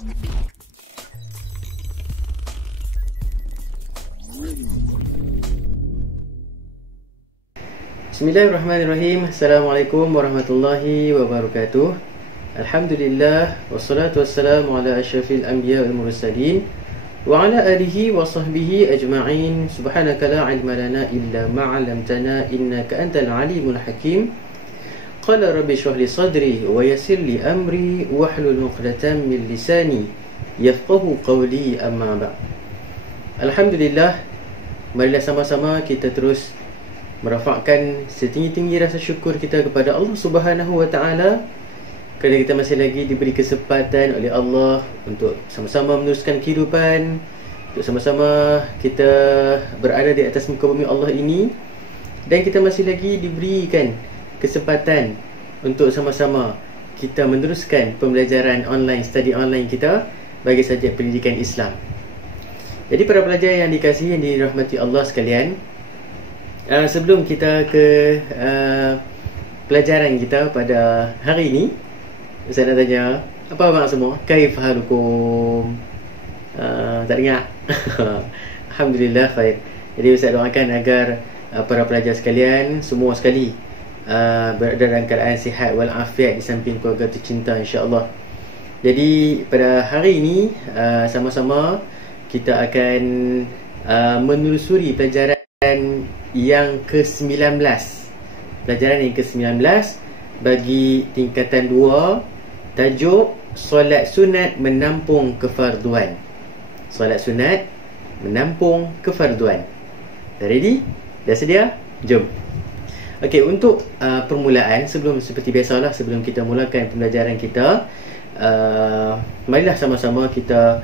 Bismillahirrahmanirrahim. Assalamualaikum warahmatullahi wabarakatuh. Alhamdulillah, wassalatu wassalamu ala asyrafil anbiya wal mursalin wa ala alihi wa sahbihi ajma'in. Subhanaka la ilma lana illa ma 'allamtana innaka antal alimul hakim. Qala rabbi shrah li sadri wa yassir li amri wahlul 'uqdatam min lisani yafqahu qawli, amma ba'd. Alhamdulillah, marilah sama-sama kita terus merafakkan setinggi-tinggi rasa syukur kita kepada Allah Subhanahu wa Ta'ala kerana kita masih lagi diberi kesempatan oleh Allah untuk sama-sama meneruskan kehidupan, untuk sama-sama kita berada di atas muka bumi Allah ini, dan kita masih lagi diberikan kesempatan untuk sama-sama kita meneruskan pembelajaran online, study online kita bagi subjek pendidikan Islam. Jadi para pelajar yang dikasihi, yang dirahmati Allah sekalian, sebelum kita ke pelajaran kita pada hari ini, saya nak tanya, apa abang semua? Kaif halukum? Tak dengar? Alhamdulillah, khair. Jadi saya doakan agar para pelajar sekalian semua sekali berada dalam keadaan sihat walafiat di samping keluarga tercinta, insya-Allah. Jadi pada hari ini sama-sama kita akan menelusuri pelajaran yang ke-19. Pelajaran yang ke-19 bagi tingkatan 2, tajuk solat sunat menampung kefarduan. Solat sunat menampung kefarduan. Dah ready? Dah sedia? Jom. Okey, untuk permulaan, seperti biasalah, sebelum kita mulakan pembelajaran kita, marilah sama-sama kita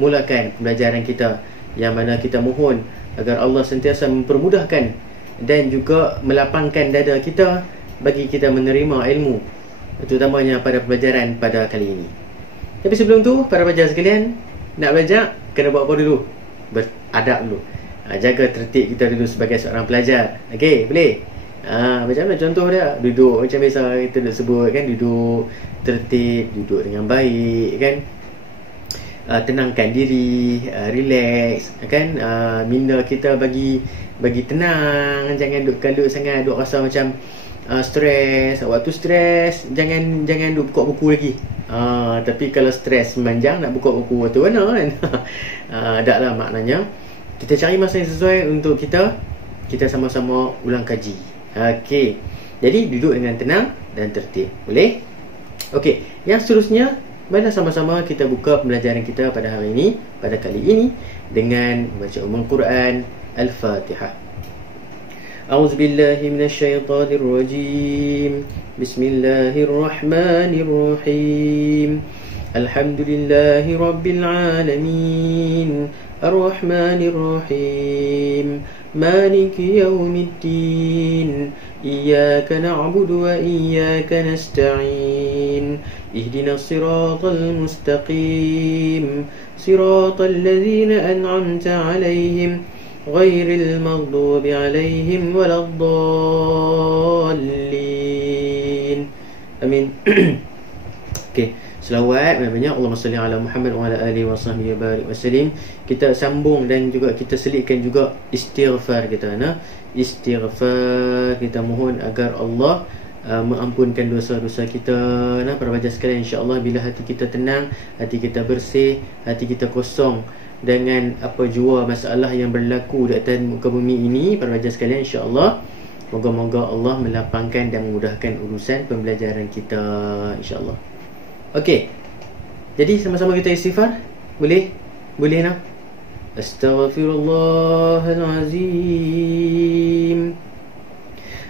mulakan pembelajaran kita, yang mana kita mohon agar Allah sentiasa mempermudahkan dan juga melapangkan dada kita bagi kita menerima ilmu, terutamanya pada pembelajaran pada kali ini. Tapi sebelum tu, para pelajar sekalian, nak belajar kena buat apa dulu? Beradab dulu. Jaga tertib kita dulu sebagai seorang pelajar. Okey, boleh? Macam mana contoh dia? Duduk macam biasa kita nak sebut kan, duduk tertib, duduk dengan baik kan. Tenangkan diri, relax kan, minda kita bagi tenang, jangan duk kalut sangat, duk rasa macam stres. Waktu stres jangan duk buka buku lagi. Tapi kalau stres memanjang nak buka buku waktu mana kan? Taklah, maknanya kita cari masa yang sesuai untuk kita sama-sama ulang kaji. Okey. Jadi duduk dengan tenang dan tertib. Boleh? Okey, yang seterusnya, marilah sama-sama kita buka pembelajaran kita pada hari ini, pada kali ini, dengan membaca Al-Quran Al-Fatihah. A'udzubillahi minasyaitonirrajim. Bismillahirrahmanirrahim. Alhamdulillahi rabbil alamin. Ar-Rahmanirrahim. Maliki yaumiddin. Iyyaka na'budu wa iyyaka nasta'in. Ihdinas siratal mustaqim. Siratal ladzina an'amta 'alaihim ghairil maghdubi 'alaihim waladdallin. Amin. Okey, selawat banyak-banyak. Allahumma salli ala Muhammad wa ala alihi wa sahbihi wa barik wasallim. Kita sambung dan juga kita selitkan juga istighfar kita. Istighfar, kita mohon agar Allah mengampunkan dosa-dosa kita. Para pelajar sekalian, insya-Allah bila hati kita tenang, hati kita bersih, hati kita kosong dengan apa jua masalah yang berlaku di atas muka bumi ini, para pelajar sekalian, insya-Allah moga-moga Allah melapangkan dan memudahkan urusan pembelajaran kita, insya-Allah. Okey. Jadi sama-sama kita istighfar. Boleh? Boleh nak? Astaghfirullahalazim.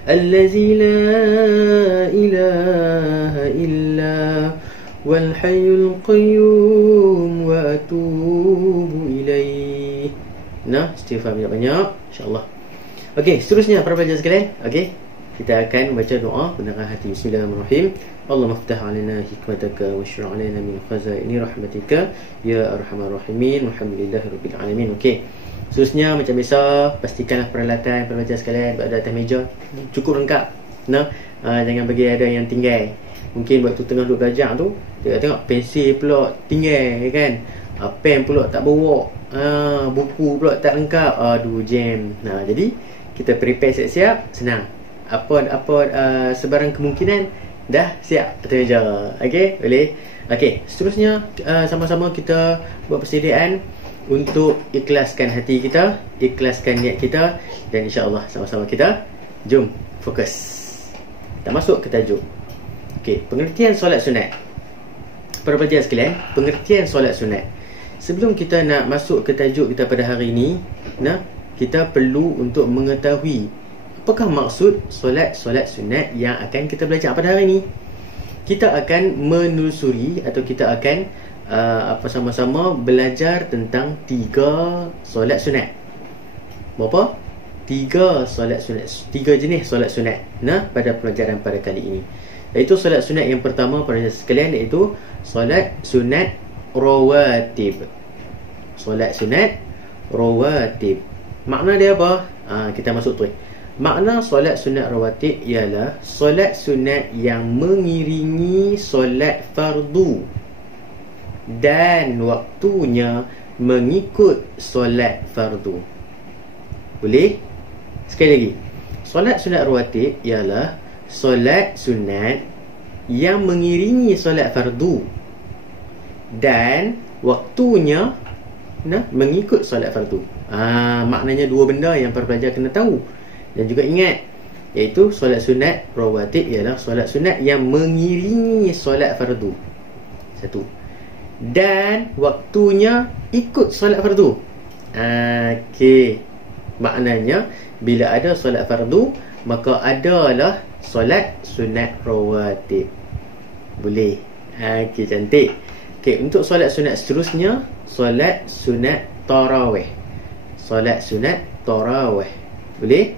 Allazi la ilaha illa wal hayyul qayyum wa atubu ilaih. Istighfar banyak-banyak, insya-Allah. Okey, seterusnya para pelajar sekalian, okey, kita akan baca doa pendengar hati. Bismillahirrahmanirrahim. Allahumma ftah alaina hikmataka wa syra' alaina min khazaini rahmatika ya arhamar rahimin. Alhamdulillahirabbil alamin. Okey. Seterusnya macam biasa, pastikanlah peralatan pelajar sekalian berada atas meja cukup lengkap. Jangan bagi ada yang tinggal. Mungkin waktu tengah duduk belajar tu, dia tengok pensel pula tinggal kan, pen pula tak bawa, buku pula tak lengkap, aduh jam. Jadi kita prepare siap-siap, senang. Apa sebarang kemungkinan dah siap terja. Okey, boleh. Okey, seterusnya sama-sama kita buat persediaan untuk ikhlaskan hati kita, ikhlaskan niat kita, dan insya-Allah sama-sama kita jom fokus. Kita masuk ke tajuk. Okey, pengertian solat sunat. Para pelajar sekalian, pengertian solat sunat. Sebelum kita nak masuk ke tajuk kita pada hari ini, kita perlu untuk mengetahui apakah maksud solat sunat yang akan kita belajar pada hari ini. Kita akan menelusuri atau kita akan sama-sama belajar tentang 3 solat sunat. Berapa? 3 solat sunat, 3 jenis solat sunat pada pelajaran pada kali ini. Iaitu solat sunat yang pertama pada sekalian, iaitu solat sunat rawatib. Solat sunat rawatib. Makna dia apa? Kita masuk tu. Makna solat sunat rawatib ialah solat sunat yang mengiringi solat fardu dan waktunya mengikut solat fardu. Boleh? Sekali lagi. Solat sunat rawatib ialah solat sunat yang mengiringi solat fardu dan waktunya mengikut solat fardu. Maknanya 2 benda yang para pelajar kena tahu dan juga ingat, iaitu solat sunat rawatib ialah solat sunat yang mengiringi solat fardu. 1. Dan waktunya ikut solat fardu. Okey. Maknanya bila ada solat fardu, maka adalah solat sunat rawatib. Boleh. Okey, cantik. Okey, untuk solat sunat seterusnya, solat sunat tarawih. Solat sunat tarawih. Boleh?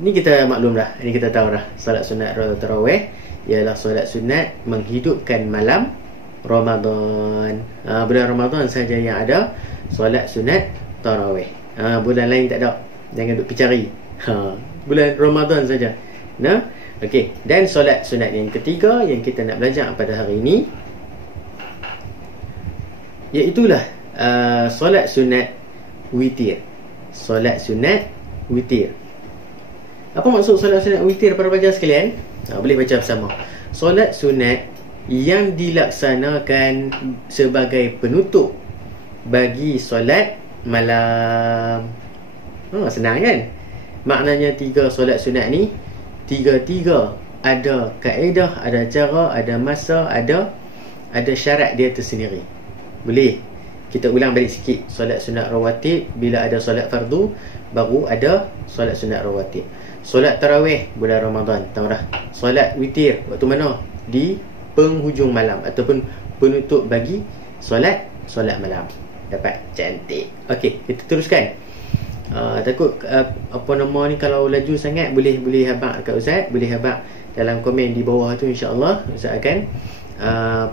Ni kita maklum dah. Ini kita tahu dah. Solat sunat tarawih ialah solat sunat menghidupkan malam Ramadan. Bulan Ramadan saja yang ada solat sunat tarawih. Bulan lain tak ada. Jangan duk pergi cari. Bulan Ramadan saja. Okey, dan solat sunat yang ketiga yang kita nak belajar pada hari ini, iaitulah solat sunat witir. Solat sunat witir. Apa maksud solat sunat witir para pelajar sekalian? Boleh baca bersama. Solat sunat yang dilaksanakan sebagai penutup bagi solat malam. Senang kan? Maknanya 3 solat sunat ni, 3 ada kaedah, ada cara, ada masa, ada syarat dia tersendiri. Boleh? Kita ulang balik sikit. Solat sunat rawatib bila ada solat fardu, baru ada solat sunat rawatib. Solat tarawih bulan Ramadan, tahu dah. Solat witir waktu mana? Di penghujung malam ataupun penutup bagi solat malam. Dapat? Cantik. Okey, kita teruskan. Takut apa nama ni kalau laju sangat, boleh habaq kat Ustaz, boleh habaq dalam komen di bawah tu, insya-Allah Ustaz akan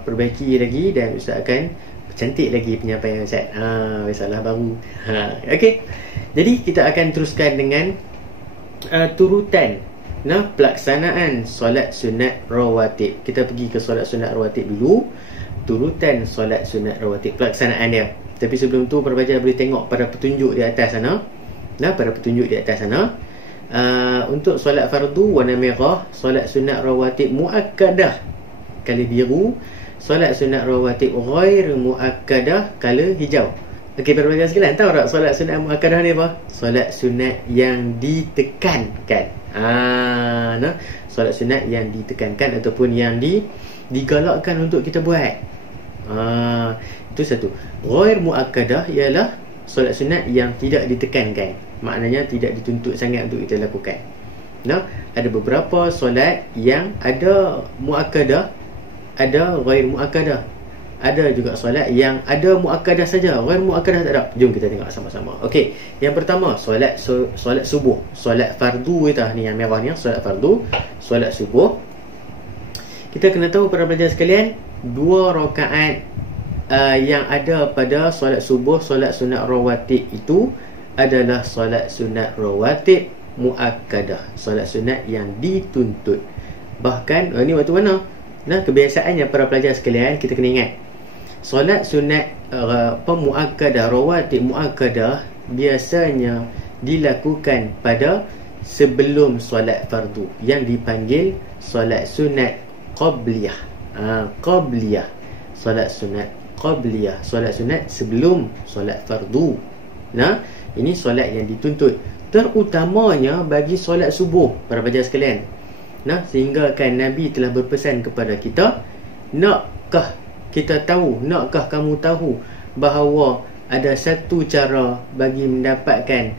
perbaiki lagi dan Ustaz akan cantik lagi penyampaian Ustaz. Masalah baru. Okey. Jadi kita akan teruskan dengan turutan pelaksanaan solat sunat rawatib. Kita pergi ke solat sunat rawatib dulu. Turutan solat sunat rawatib, pelaksanaan dia. Tapi sebelum tu para pelajar boleh tengok pada petunjuk di atas sana. Pada petunjuk di atas sana, untuk solat fardu warna merah, solat sunat rawatib muakkadah kala biru, solat sunat rawatib ghair muakkadah kala hijau. Okey, para pelajar sekalian, tahu tak solat sunat muakkadah ni apa? Solat sunat yang ditekankan. Solat sunat yang ditekankan ataupun yang digalakkan untuk kita buat. Itu satu. Ghair muakkadah ialah solat sunat yang tidak ditekankan. Maknanya tidak dituntut sangat untuk kita lakukan. Ada beberapa solat yang ada muakkadah, ada ghair muakkadah. Ada juga solat yang ada muakkadah saja, ghair muakkadah tak ada. Jom kita tengok sama-sama. Okey, yang pertama solat subuh, solat fardu kita ni yang merah ni, solat fardu, solat subuh. Kita kena tahu para pelajar sekalian, 2 rakaat yang ada pada solat subuh, solat sunat rawatib itu adalah solat sunat rawatib muakkadah, solat sunat yang dituntut. Bahkan ni waktu mana? Nah, kebiasaannya para pelajar sekalian, kita kena ingat solat sunat muakkadah, rawatib muakkadah biasanya dilakukan pada sebelum solat fardu yang dipanggil solat sunat qabliyah. Qabliyah, solat sunat qabliyah, solat sunat sebelum solat fardu. Nah, ini solat yang dituntut terutamanya bagi solat subuh para pelajar sekalian. Nah, sehingga kan Nabi telah berpesan kepada kita, nakkah kamu tahu bahawa ada satu cara bagi mendapatkan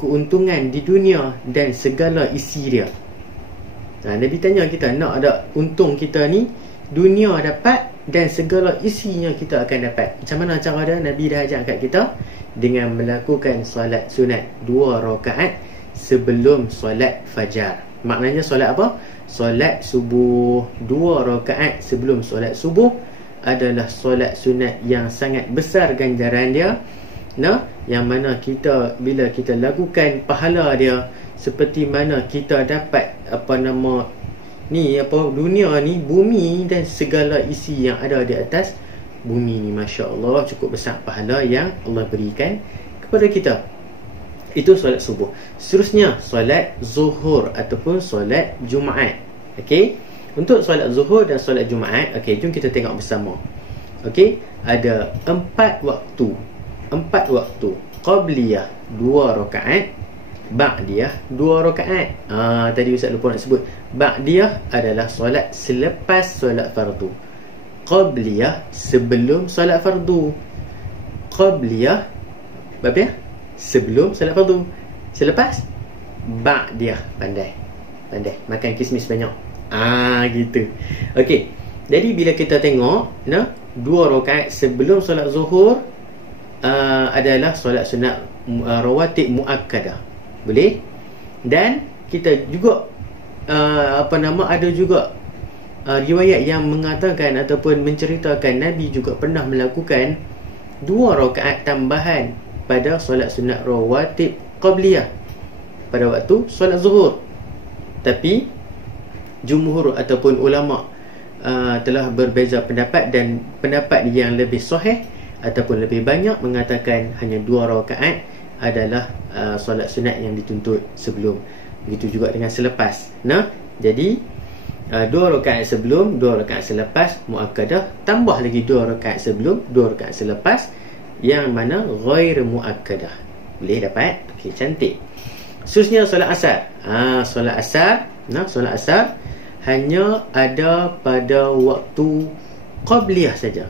keuntungan di dunia dan segala isi dia. Nabi tanya kita, nak ada untung kita ni, dunia dapat dan segala isinya kita akan dapat. Macam mana cara dia? Nabi dah ajar kat kita dengan melakukan solat sunat 2 rakaat sebelum solat fajar. Maknanya solat apa? Solat subuh. 2 rakaat sebelum solat subuh adalah solat sunat yang sangat besar ganjaran dia. Nah, yang mana kita, bila kita lakukan pahala dia, seperti mana kita dapat dunia ni, bumi dan segala isi yang ada di atas bumi ni. Masya Allah, cukup besar pahala yang Allah berikan kepada kita. Itu solat subuh. Seterusnya solat zuhur ataupun solat Jumaat. Okey, untuk solat zuhur dan solat Jumaat, okey, jom kita tengok bersama. Okey, ada 4 waktu. 4 waktu. Qabliyah 2 rakaat, ba'diyah 2 rakaat. Tadi Ustaz lupa nak sebut. Ba'diyah adalah solat selepas solat fardu. Qabliyah sebelum solat fardu. Qabliyah apa ya? Sebelum solat fardu. Selepas ba'diyah. Pandai makan kismis banyak. Gitu. Okey, jadi bila kita tengok 2 rakaat sebelum solat zuhur adalah solat sunat rawatib muakkadah. Boleh. Dan kita juga ada juga riwayat yang mengatakan ataupun menceritakan Nabi juga pernah melakukan 2 rakaat tambahan pada solat sunat rawatib qabliyah pada waktu solat zuhur. Tapi jumhur ataupun ulama telah berbeza pendapat, dan pendapat yang lebih sahih ataupun lebih banyak mengatakan hanya 2 rakaat adalah solat sunat yang dituntut sebelum. Begitu juga dengan selepas. Nah, jadi 2 rakaat sebelum, 2 rakaat selepas muakkadah, tambah lagi 2 rakaat sebelum, 2 rakaat selepas yang mana ghair muakkadah. Boleh dapat? Okey, cantik. Seterusnya solat asar. Solat asar, solat asar hanya ada pada waktu qabliyah saja.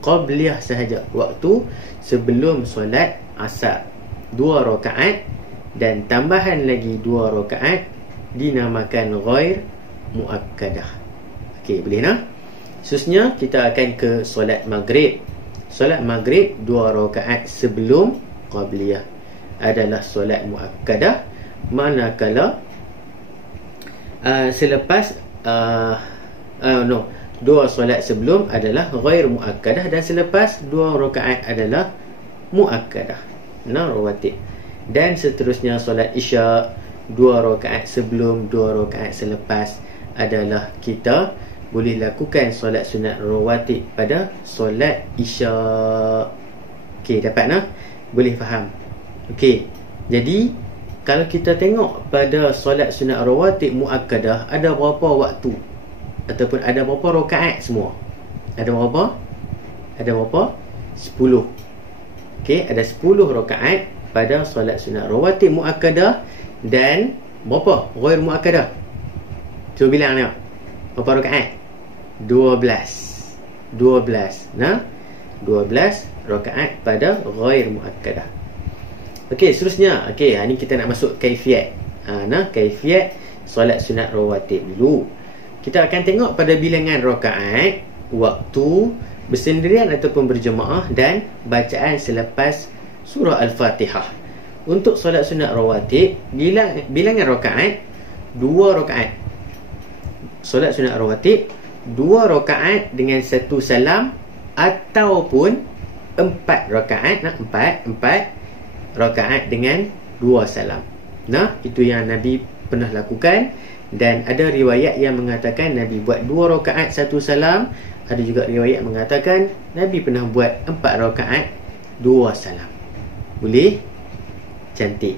Qabliyah sahaja, waktu sebelum solat asar. 2 rakaat dan tambahan lagi 2 rakaat dinamakan ghair muakkadah. Okey, boleh nah? Seterusnya kita akan ke solat maghrib. Solat maghrib 2 rakaat sebelum qabliyah adalah solat muakkadah, manakala selepas 2 solat sebelum adalah ghair muakkadah, dan selepas 2 rakaat adalah muakkadah, rawatib. Dan seterusnya solat isya 2 rakaat sebelum, 2 rakaat selepas adalah kita boleh lakukan solat sunat rawatib pada solat isya. Okey, dapat boleh faham? Okey, jadi kalau kita tengok pada solat sunat rawatib muakkadah, ada berapa waktu ataupun ada berapa rakaat semua? Ada berapa? Ada berapa? 10. Okey, ada 10 rakaat pada solat sunat rawatib muakkadah, dan berapa ghair muakkadah? Cuba bilang tengok. Berapa rakaat? 12. 12 rakaat pada ghair muakkadah. Okey, seterusnya. Okey, ni kita nak masuk kaifiat. Kaifiat solat sunat rawatib dulu. Kita akan tengok pada bilangan rakaat, waktu, bersendirian ataupun berjemaah, dan bacaan selepas surah Al-Fatihah. Untuk solat sunat rawatib, bilangan rakaat 2 rakaat. Solat sunat rawatib 2 rakaat dengan 1 salam, ataupun 4 rakaat, 4 rakaat dengan 2 salam. Itu yang Nabi pernah lakukan, Dan ada riwayat yang mengatakan Nabi buat 2 rakaat 1 salam. Ada juga riwayat mengatakan Nabi pernah buat 4 rakaat 2 salam. Boleh? Cantik.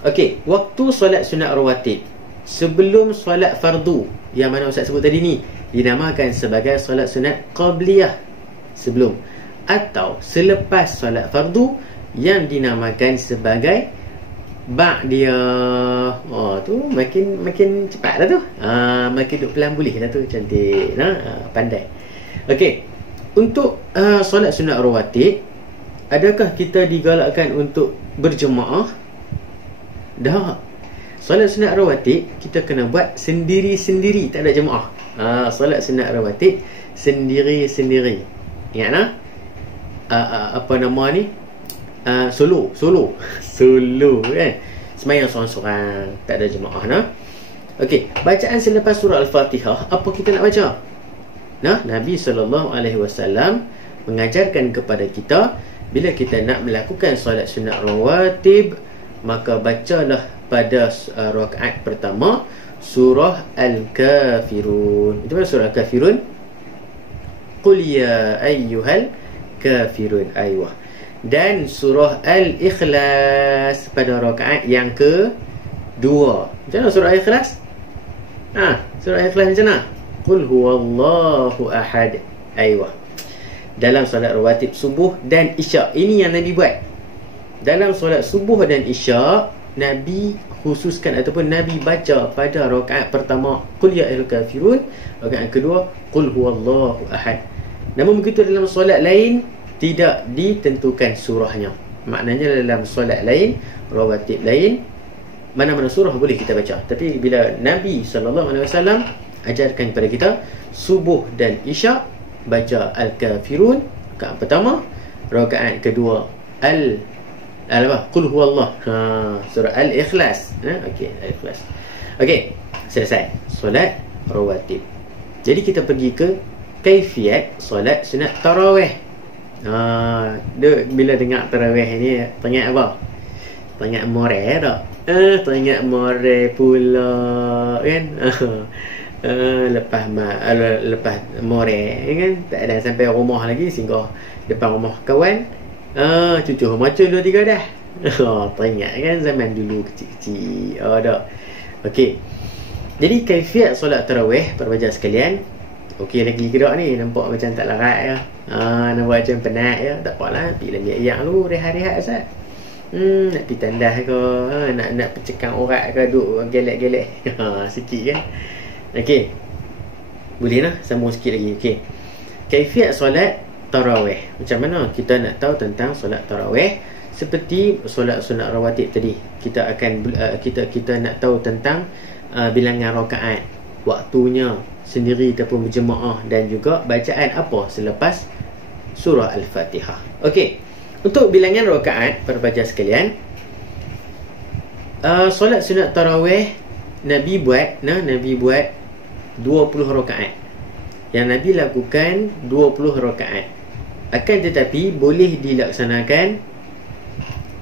Okey, waktu solat sunat rawatib sebelum solat fardu, yang mana Ustaz sebut tadi ni, dinamakan sebagai solat sunat qabliyah sebelum, atau selepas solat fardu yang dinamakan sebagai ba'diyah. Oh tu makin cepat lah tu. Makin duk pelan boleh lah tu. Cantik. Pandai. Okey. Untuk solat sunat rawatib, adakah kita digalakkan untuk berjemaah? Dah. Solat sunat rawatib kita kena buat sendiri-sendiri, tak ada jemaah. Solat sunat rawatib sendiri-sendiri. Ingat tak? Apa nama ni? Solo kan, semayang seorang-seorang, tak ada jemaah. Okey, bacaan selepas surah Al-Fatihah, apa kita nak baca? Nabi SAW mengajarkan kepada kita, bila kita nak melakukan solat sunat rawatib, maka bacalah pada rakaat pertama surah Al-Kafirun. Itu mana surah Al-Kafirun? Qul ya ayyuhal kafirun. Aywa. Dan surah Al-Ikhlas pada rakaat yang kedua. Macam mana surah Al-Ikhlas? Surah Al-Ikhlas macam mana? Qul huwallahu ahad. Aywa. Dalam solat rawatib subuh dan isyak. Ini yang Nabi buat. Dalam solat subuh dan isyak, Nabi khususkan ataupun Nabi baca pada rakaat pertama Qul ya ayyuhal kafirun, rakaat kedua Qul huwallahu ahad. Namun begitu dalam solat lain tidak ditentukan surahnya. Maknanya dalam solat lain, rawatib lain, mana-mana surah boleh kita baca. Tapi bila Nabi SAW ajarkan kepada kita subuh dan isyak, baca Al-Kafirun rakaat pertama, rakaat kedua Qul huwallah, surah Al-Ikhlas. Okey, Al-Ikhlas. Okey, selesai solat rawatib. Jadi kita pergi ke kaifiat solat sunat tarawih. Bila dengar tarawih ni teringat apa? Teringat more tak? Teringat more pula kan? Lepas more kan, tak ada sampai rumah lagi, singgah depan rumah kawan, cucu macam 2-3 dah. Teringat kan zaman dulu kecil-kecil. Tak. Okey. Jadi kaifiat solat tarawih para pelajar sekalian. Okey lagi ke tak ni? Nampak macam tak larat ya. Nampak macam penat ya. Tak apalah, pergi lambi ayak dulu, rehat-rehat Ustaz. Nak pergi tandas ke, nak percekang orat ke, duk gelek-gelek sikit kan. Okey. Boleh lah, sambung sikit lagi. Okey. Kaifiat solat tarawih. Macam mana kita nak tahu tentang solat tarawih? Seperti solat sunat rawatib tadi, kita akan kita nak tahu tentang bilangan rakaat, waktunya sendiri ataupun berjemaah, dan juga bacaan apa selepas surah Al-Fatihah. Okey. Untuk bilangan rakaat para pelajar sekalian, solat sunat tarawih Nabi buat 20 rakaat. Yang Nabi lakukan 20 rakaat. Akan tetapi boleh dilaksanakan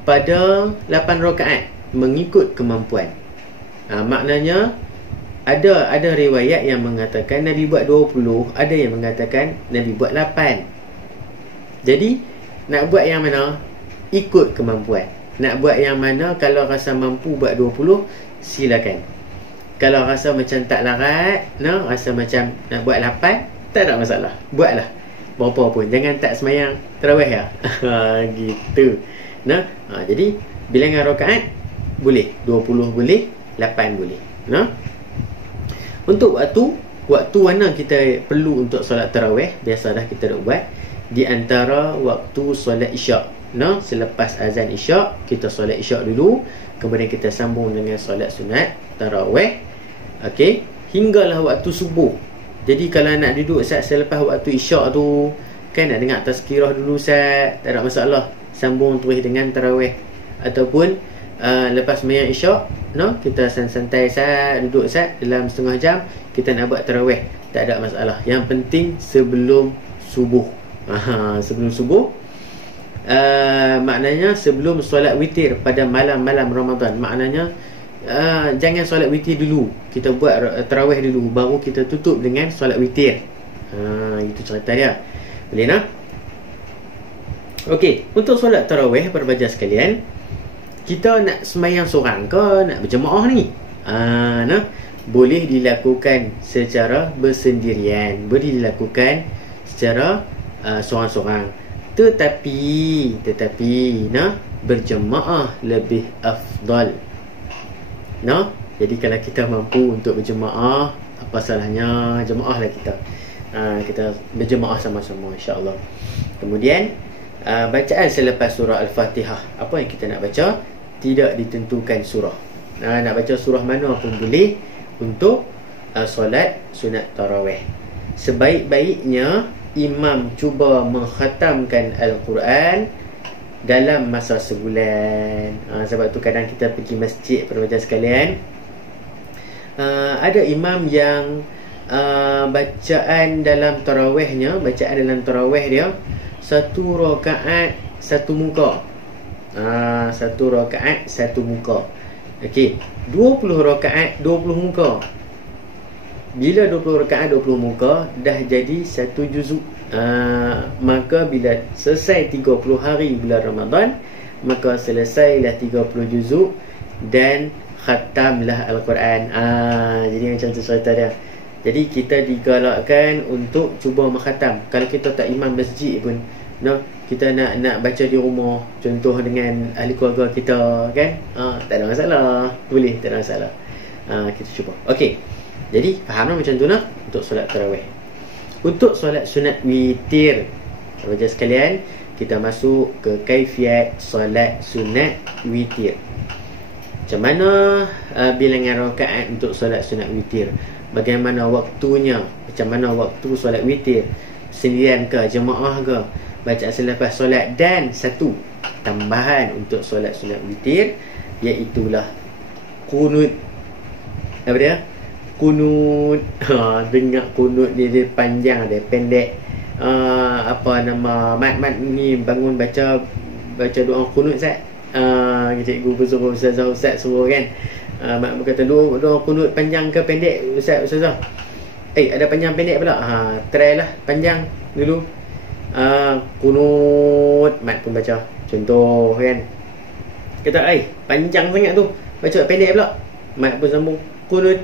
pada 8 rakaat mengikut kemampuan. Maknanya ada riwayat yang mengatakan Nabi buat 20, ada yang mengatakan Nabi buat 8. Jadi nak buat yang mana? Ikut kemampuan. Nak buat yang mana, kalau rasa mampu buat 20, silakan. Kalau rasa macam tak larat, rasa macam nak buat 8, tak ada masalah, buatlah berapa pun, jangan tak semayang tarawih ya. Gitu. Jadi bilangan rakaat boleh 20, boleh 8, boleh. Untuk waktu mana kita perlu untuk solat tarawih, biasa dah kita nak buat di antara waktu solat isyak. Selepas azan isyak, kita solat isyak dulu, kemudian kita sambung dengan solat sunat tarawih. Okey, hinggalah waktu subuh. Jadi kalau nak duduk Ustaz selepas waktu isyak tu, kan nak dengar tazkirah dulu Ustaz, tak ada masalah, sambung terus dengan tarawih. Ataupun lepas sembahyang isyak, kita santai Ustaz, duduk Ustaz dalam setengah jam, kita nak buat tarawih, tak ada masalah. Yang penting sebelum subuh. Sebelum subuh, maknanya sebelum solat witir pada malam-malam Ramadan. Maknanya jangan solat witir dulu. Kita buat tarawih dulu, baru kita tutup dengan solat witir. Itu cerita dia. Boleh nak? Okey, untuk solat tarawih para pelajar sekalian, kita nak sembahyang seorang ke nak berjemaah ni? Boleh dilakukan secara bersendirian, boleh dilakukan secara seorang-seorang. Tetapi berjemaah lebih afdal. Jadi kalau kita mampu untuk berjemaah, apa salahnya jemaahlah kita. Kita berjemaah sama-sama insya-Allah. Kemudian bacaan selepas surah Al-Fatihah, apa yang kita nak baca tidak ditentukan surah. Nak baca surah mana pun boleh untuk solat sunat tarawih. Sebaik-baiknya imam cuba mengkhatamkan Al-Quran dalam masa sebulan. Sebab tu kadang kita pergi masjid pelajar sekalian, ada imam yang bacaan dalam tarawih dia satu rakaat satu muka. Satu rakaat satu muka. Okey, 20 rakaat 20 muka. Bila 20 rakaat 20 muka dah jadi satu juzuk. Maka bila selesai 30 hari bulan Ramadan, maka selesailah 30 juzuk dan khatamlah Al-Quran. Jadi macam tu cerita dia. Jadi kita digalakkan untuk cuba mengkhatam. Kalau kita tak imam masjid pun, kita nak baca di rumah, contoh dengan ahli keluarga kita kan, tak ada masalah, boleh, tak ada masalah. Kita cuba. Okey, jadi faham macam tu untuk solat tarawih. Untuk solat sunat witir, sahabat sekalian, kita masuk ke kaifiat solat sunat witir. Macam mana bilangan rakaat untuk solat sunat witir, bagaimana waktunya, macam mana waktu solat witir, sendirian ke, jemaah ke, bacaan selepas solat, dan satu tambahan untuk solat sunat witir, iaitulah kunut. Apa dia? Kunut. Dengar kunut dia panjang, dia pendek. Apa nama mat ni bangun baca doa kunut Ustaz. Cikgu bersuruh ustazah suruh kan. Mak berkata doa kunut panjang ke pendek ustazah? Ada panjang pendek pula. Try lah panjang dulu. Kunut, mat pun baca. Contoh kan, kata panjang sangat tu, baca pendek pula. Mat pun sambung kunut.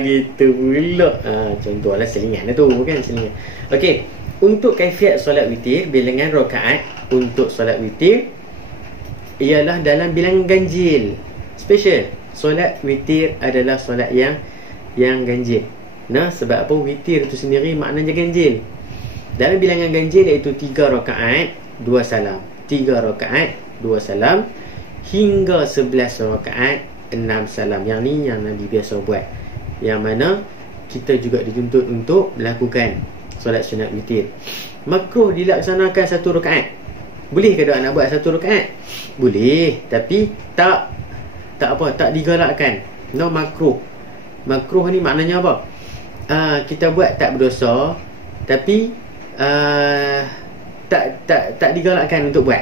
Gitu pula. Contohlah selingan tu kan, selingan. Okey, untuk kaifiat solat witir, bilangan rakaat untuk solat witir ialah dalam bilangan ganjil. Special, solat witir adalah solat yang ganjil. Sebab apa? Witir itu sendiri maknanya ganjil. Dalam bilangan ganjil iaitu 3 rakaat 2 salam, 3 rakaat 2 salam, hingga 11 rakaat 6 salam. Yang ni yang Nabi biasa buat, yang mana kita juga dituntut untuk melakukan solat sunat witir. Makruh dilaksanakan 1 rakaat. Boleh ke nak buat 1 rakaat? Boleh, tapi tak digalakkan. Makruh. Makruh ni maknanya apa? Kita buat tak berdosa, tapi tak digalakkan untuk buat.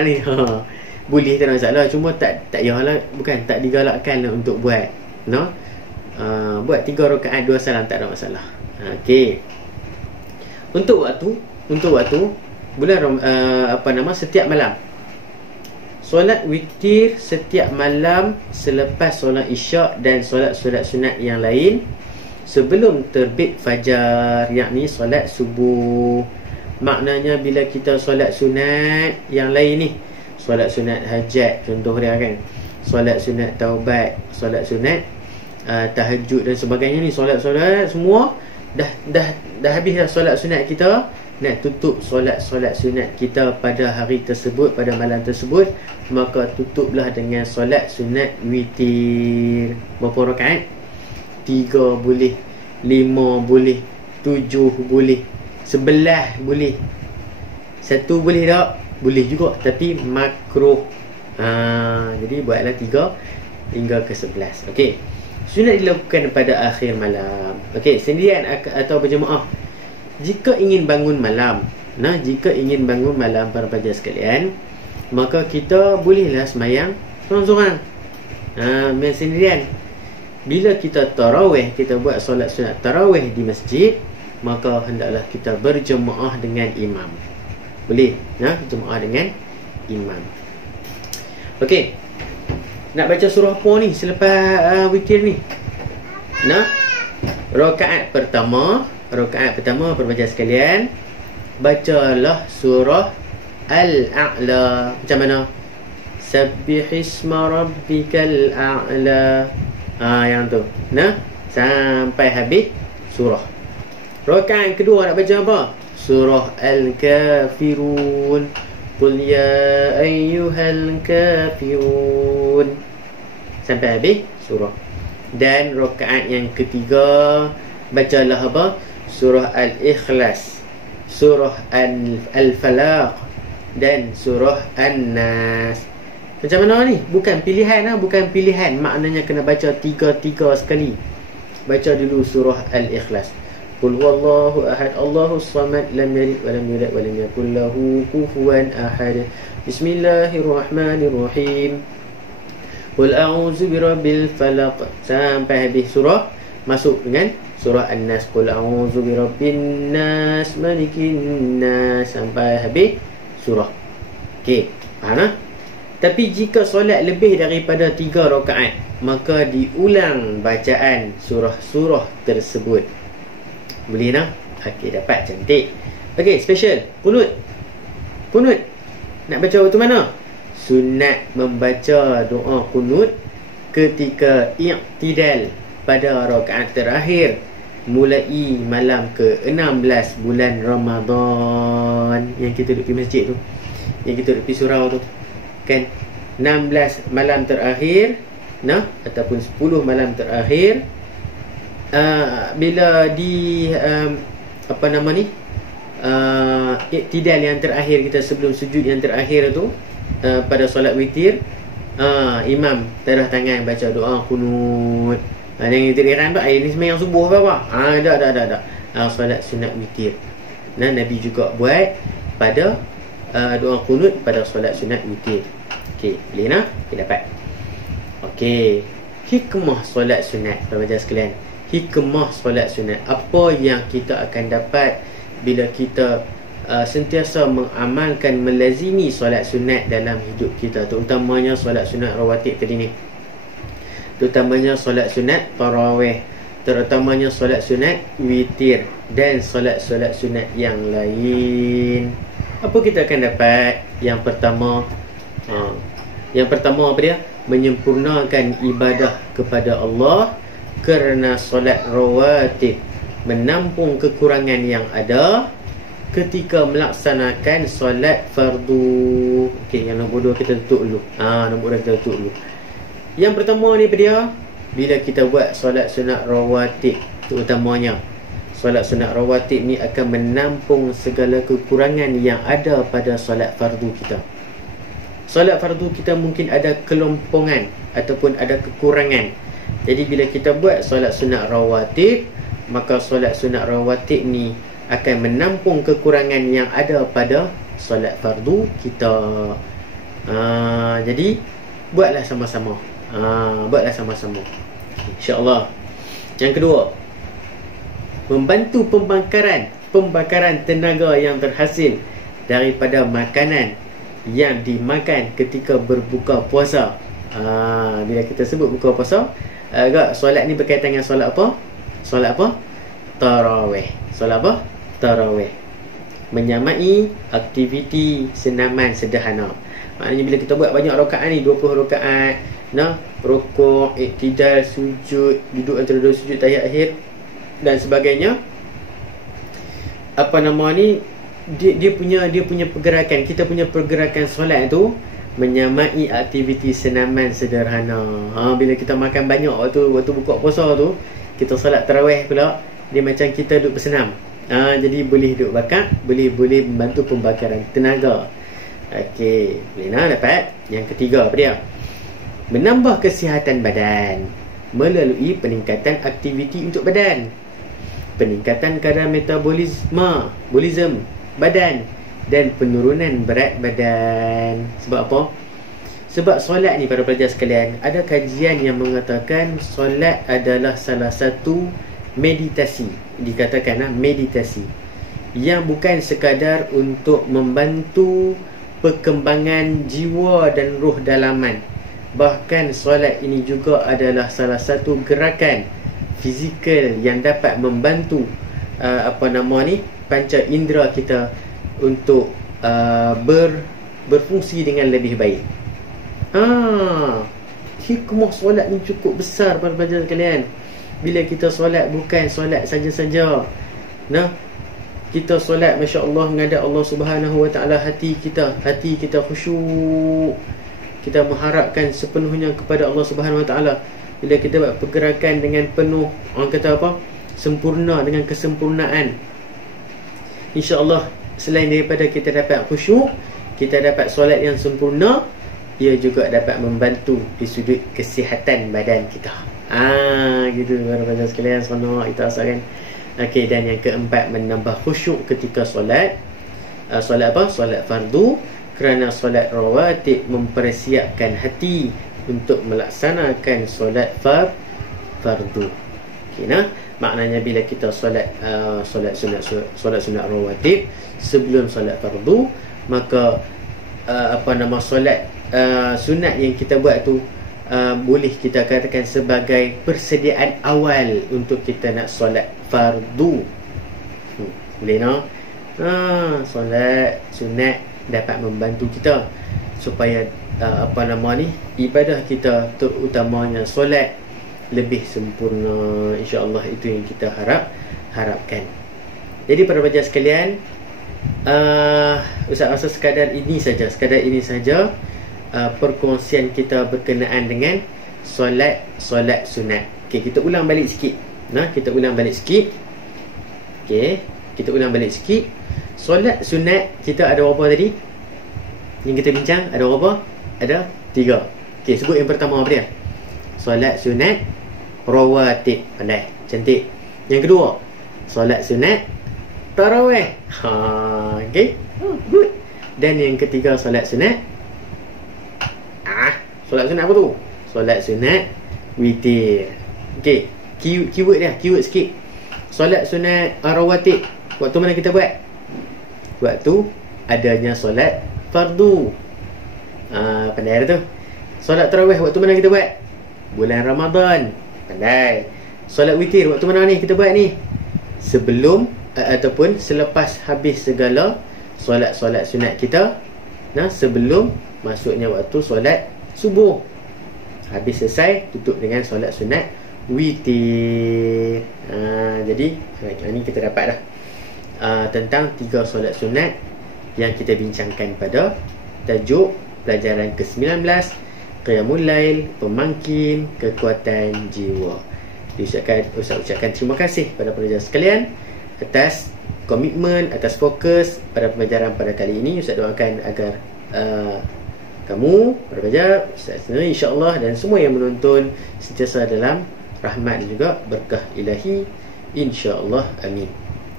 Ni boleh, tak ada masalah, cuma tak yalah, bukan tak digalakkan untuk buat. Buat 3 rakaat 2 salam tak ada masalah. Okey. Untuk waktu bulan setiap malam. Solat witir setiap malam selepas solat isyak dan solat-solat sunat yang lain sebelum terbit fajar, yakni solat subuh. Maknanya bila kita solat sunat yang lain ni, solat sunat hajat contoh dia kan, solat sunat taubat, solat sunat tahajud dan sebagainya ni, solat-solat semua dah habis dah solat sunat kita. Nak tutup solat-solat sunat kita pada hari tersebut, pada malam tersebut, maka tutuplah dengan solat sunat witir. Berapa rakaat? 3 boleh, 5 boleh, 7 boleh, 11 boleh, 1 boleh tak? Boleh juga, tapi makruh. Jadi buatlah 3 hingga ke 11. Okey. Sunat dilakukan pada akhir malam. Okey, sendirian atau berjemaah. Jika ingin bangun malam, para pelajar sekalian, maka kita bolehlah semayang seorang-seorang. Main sendirian. Bila kita tarawih, kita buat solat sunat tarawih di masjid, maka hendaklah kita berjemaah dengan imam. Boleh jemaah dengan imam. Okey, nak baca surah apa ni selepas witir ni? Rakaat pertama pelajar sekalian, bacalah surah Al-A'la. Macam mana? Sabbihisma rabbikal a'la. Yang tu. Sampai habis surah. Rakaat kedua nak baca apa? Surah Al-Kafirun. Qul ya ayyuhal kafirun. Sampai habis surah. Dan rakaat yang ketiga, bacalah apa? Surah Al-Ikhlas, surah Al-Falaq dan surah An-Nas. Macam mana ni? Bukan pilihan. Maknanya kena baca tiga sekali. Baca dulu surah Al-Ikhlas. Qul huwallahu ahad, Allahus samad, lam yalid wa lam yulad wa lam yakul lahu kufuwan ahad. Bismillahirrahmanirrahim. Qul a'udzu birabbil falaq. Sampai habis surah, masuk dengan surah An-Nas. Qul a'udzu birabbin nas, malikin nas. Sampai habis surah. Okey, faham? Tapi jika solat lebih daripada 3 rakaat, maka diulang bacaan surah-surah tersebut. Boleh nak? Okey, dapat, cantik. Okey, special kunut. Nak baca waktu mana? Sunat membaca doa kunut ketika i'tidal pada rakaat terakhir mulai malam ke-16 bulan Ramadan. Yang kita duduk di masjid tu, yang kita duduk di surau tu kan, 16 malam terakhir ataupun 10 malam terakhir. Bila di i'tidal yang terakhir kita, sebelum sujud yang terakhir tu, pada solat witir, imam taruh tangan baca doa kunut. Yang witir tu ni sembahyang subuh ke apa? Tak. Solat sunat witir. Nabi juga buat pada doa kunut pada solat sunat witir. Okey, boleh kita dapat. Okey, hikmah solat sunat, pelajar sekalian. Hikmah solat sunat, apa yang kita akan dapat bila kita sentiasa mengamalkan, melazimi solat sunat dalam hidup kita, terutamanya solat sunat rawatib tadi ni, terutamanya solat sunat tarawih, terutamanya solat sunat witir dan solat-solat sunat yang lain. Apa kita akan dapat? Yang pertama apa dia? Menyempurnakan ibadah kepada Allah, kerana solat rawatib menampung kekurangan yang ada ketika melaksanakan solat fardu. Okey, yang nombor 2 kita tutup dulu. Nombor 2 kita tutup dulu. Yang pertama ni apa dia? Bila kita buat solat sunat rawatib, terutamanya solat sunat rawatib ni akan menampung segala kekurangan yang ada pada solat fardu kita. Solat fardu kita mungkin ada kelompongan ataupun ada kekurangan. Jadi bila kita buat solat sunat rawatib, maka solat sunat rawatib ni akan menampung kekurangan yang ada pada solat fardu kita. Jadi buatlah sama-sama. InsyaAllah. Yang kedua, membantu pembakaran tenaga yang terhasil daripada makanan yang dimakan ketika berbuka puasa. Bila kita sebut buka puasa, solat ni berkaitan dengan solat apa? Tarawih. Solat apa? Tarawih. Menyamai aktiviti senaman sederhana. Maknanya bila kita buat banyak rakaat ni, 20 rakaat, rukuk, iktidal, sujud, duduk antara dua sujud, tahiyat akhir dan sebagainya, dia punya pergerakan, kita punya pergerakan solat tu menyamai aktiviti senaman sederhana. Bila kita makan banyak waktu buka puasa tu, kita solat tarawih pula, dia macam kita duduk bersenam. Jadi boleh duduk bakar, boleh membantu pembakaran tenaga. Okey, boleh dapat. Yang ketiga apa dia? Menambah kesihatan badan melalui peningkatan aktiviti untuk badan, peningkatan kadar metabolisme badan dan penurunan berat badan. Sebab apa? Sebab solat ni para pelajar sekalian, ada kajian yang mengatakan solat adalah salah satu meditasi. Dikatakan meditasi yang bukan sekadar untuk membantu perkembangan jiwa dan ruh dalaman. Bahkan solat ini juga adalah salah satu gerakan fizikal yang dapat membantu panca indera kita untuk berfungsi dengan lebih baik. Hikmah solat ni cukup besar para pelajar sekalian. Bila kita solat, bukan solat saja-saja. Kita solat, Masya Allah, menghadap Allah Subhanahu Wa Taala, hati kita khusyuk. Kita mengharapkan sepenuhnya kepada Allah Subhanahu Wa Taala. Bila kita buat pergerakan dengan penuh, orang kata apa, sempurna, dengan kesempurnaan, insya Allah, selain daripada kita dapat khusyuk, kita dapat solat yang sempurna, ia juga dapat membantu di sudut kesihatan badan kita. Gitu para pelajar sekalian, seronok kita asalkan. Okey, dan yang keempat, menambah khusyuk ketika solat. Solat apa? Solat fardu. Kerana solat rawatib mempersiapkan hati untuk melaksanakan solat fardu. Okey, maknanya bila kita solat sunat rawatib sebelum solat fardu, maka solat sunat yang kita buat tu boleh kita katakan sebagai persediaan awal untuk kita nak solat fardu. Boleh solat sunat dapat membantu kita supaya ibadah kita, terutamanya solat, lebih sempurna. InsyaAllah itu yang kita harapkan. Jadi para pelajar sekalian, Ustaz rasa sekadar ini saja perkongsian kita berkenaan dengan solat sunat. Okey, kita ulang balik sikit. Solat sunat kita ada berapa tadi? Yang kita bincang ada berapa? Ada 3. Okey, sebut yang pertama apa dia? Solat sunat rawatib. Pandai, cantik. Yang kedua, solat sunat tarawih. Okey, good. Dan yang ketiga, solat sunat solat sunat apa tu? Solat sunat witir. Okey, keyword sikit. Solat sunat rawatib, waktu mana kita buat? Waktu adanya solat fardu. Pandai dah tu. Solat tarawih, waktu mana kita buat? Bulan Ramadan. Pandai. Solat witir, waktu mana ni kita buat ni? Sebelum ataupun selepas habis segala solat-solat sunat kita. Sebelum masuknya waktu solat subuh. Habis selesai, tutup dengan solat sunat witir. Jadi ini kita dapat dah tentang 3 solat sunat yang kita bincangkan pada tajuk pelajaran ke-19, Qiyamul Lail, pemangkin kekuatan jiwa. Ustaz ucapkan terima kasih pada pelajar sekalian atas komitmen, atas fokus pada pembelajaran pada kali ini. Ustaz doakan agar kamu, para pelajar, Ustaz sendiri, insya-Allah, dan semua yang menonton sentiasa dalam rahmat dan juga berkah ilahi, insya-Allah, amin.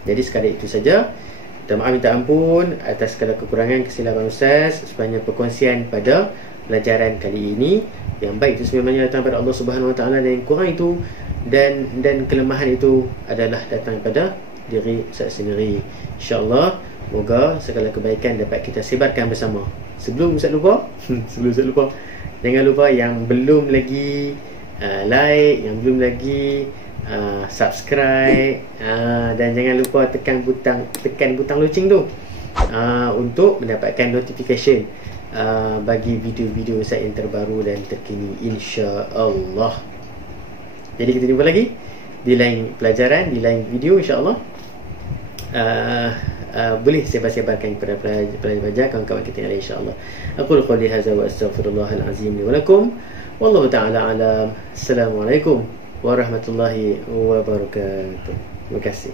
Jadi sekadar itu saja. Minta maaf, minta ampun atas segala kekurangan, kesilapan Ustaz sepanjang perkongsian pada pelajaran kali ini. Yang baik itu sebenarnya datang pada Allah Subhanahu Wa Taala, dan yang kurang itu dan kelemahan itu adalah datang daripada diri Ustaz sendiri. InsyaAllah, moga segala kebaikan dapat kita sebarkan bersama. Sebelum Ustaz lupa, jangan lupa yang belum lagi like, yang belum lagi subscribe, dan jangan lupa tekan butang loceng tu untuk mendapatkan notification bagi video-video Ustaz yang terbaru dan terkini, insya-Allah. Jadi kita jumpa lagi di lain pelajaran, di lain video, insya-Allah. Boleh sebar-sebarkan kepada pelajar kawan-kawan kita yang lain, insya-Allah. Aqulu qouli hadza wa astaghfirullahal azim li wa lakum. Wallahu ta'ala alam. Assalamualaikum warahmatullahi wabarakatuh. Terima kasih.